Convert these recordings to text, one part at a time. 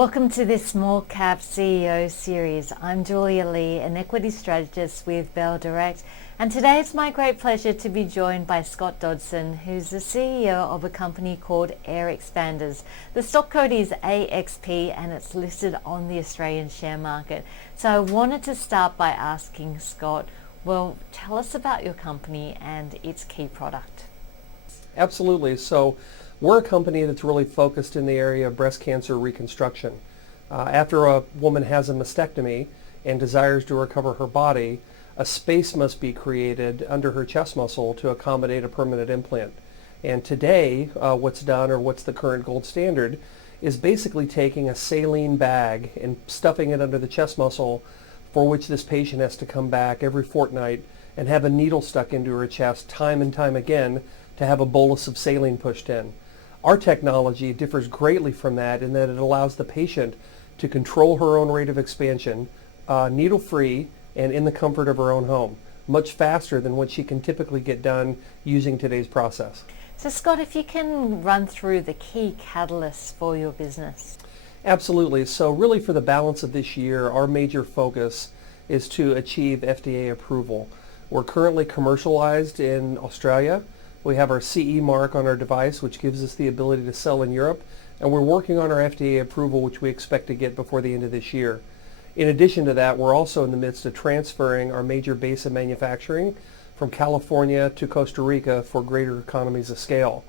Welcome to this Small Cap CEO series. I'm Julia Lee, an equity strategist with Bell Direct, and today it's my great pleasure to be joined by Scott Dodson, who's the CEO of a company called AirXpanders. The stock code is AXP and it's listed on the Australian share market. So I wanted to start by asking Scott, well, tell us about your company and its key product. Absolutely. So we're a company that's really focused in the area of breast cancer reconstruction. After a woman has a mastectomy and desires to recover her body, a space must be created under her chest muscle to accommodate a permanent implant. And today, what's done, or what's the current gold standard, is basically taking a saline bag and stuffing it under the chest muscle, for which this patient has to come back every fortnight and have a needle stuck into her chest time and time again to have a bolus of saline pushed in. Our technology differs greatly from that in that it allows the patient to control her own rate of expansion, needle-free and in the comfort of her own home, much faster than what she can typically get done using today's process. So Scott, if you can run through the key catalysts for your business. Absolutely. So really for the balance of this year, our major focus is to achieve FDA approval. We're currently commercialized in Australia. We have our CE mark on our device, which gives us the ability to sell in Europe, and we're working on our FDA approval, which we expect to get before the end of this year. In addition to that, we're also in the midst of transferring our major base of manufacturing from California to Costa Rica for greater economies of scale.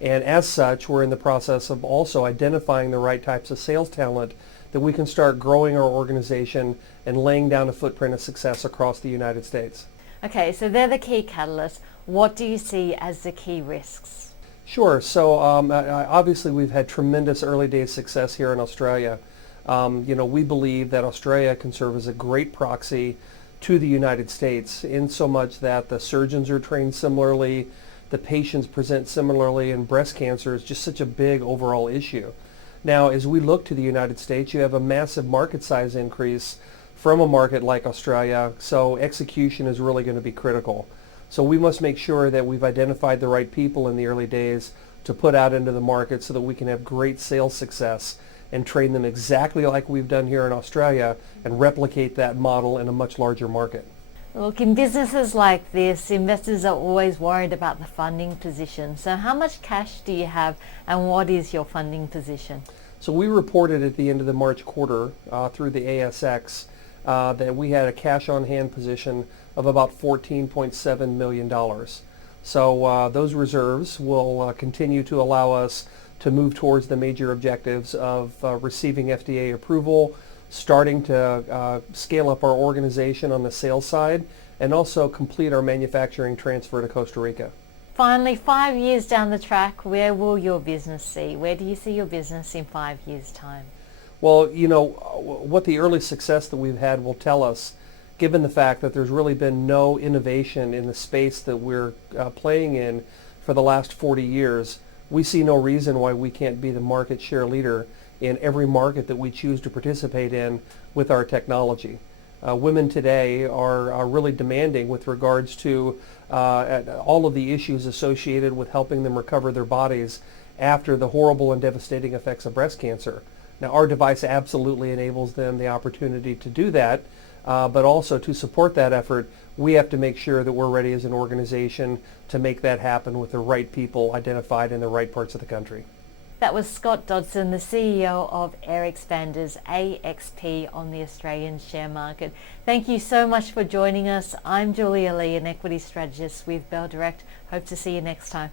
And as such, we're in the process of also identifying the right types of sales talent that we can start growing our organization and laying down a footprint of success across the United States. Okay, so they're the key catalysts. What do you see as the key risks? Sure. So obviously we've had tremendous early days success here in Australia. We believe that Australia can serve as a great proxy to the United States in so much that the surgeons are trained similarly, the patients present similarly, and breast cancer is just such a big overall issue. Now, as we look to the United States, you have a massive market size increase from a market like Australia, so execution is really going to be critical. So we must make sure that we've identified the right people in the early days to put out into the market so that we can have great sales success and train them exactly like we've done here in Australia and replicate that model in a much larger market. Look, in businesses like this, investors are always worried about the funding position. So how much cash do you have and what is your funding position? So we reported at the end of the March quarter through the ASX that we had a cash on hand position of about $14.7 million. So those reserves will continue to allow us to move towards the major objectives of receiving FDA approval, starting to scale up our organization on the sales side, and also complete our manufacturing transfer to Costa Rica. Finally, 5 years down the track, where will your business see? Where do you see your business in 5 years' time? Well, what the early success that we've had will tell us, given the fact that there's really been no innovation in the space that we're playing in for the last 40 years, we see no reason why we can't be the market share leader in every market that we choose to participate in with our technology. Women today are really demanding with regards to all of the issues associated with helping them recover their bodies after the horrible and devastating effects of breast cancer. Now, our device absolutely enables them the opportunity to do that, but also to support that effort, we have to make sure that we're ready as an organization to make that happen with the right people identified in the right parts of the country. That was Scott Dodson, the CEO of AirXpanders, AXP on the Australian share market. Thank you so much for joining us. I'm Julia Lee, an equity strategist with Bell Direct. Hope to see you next time.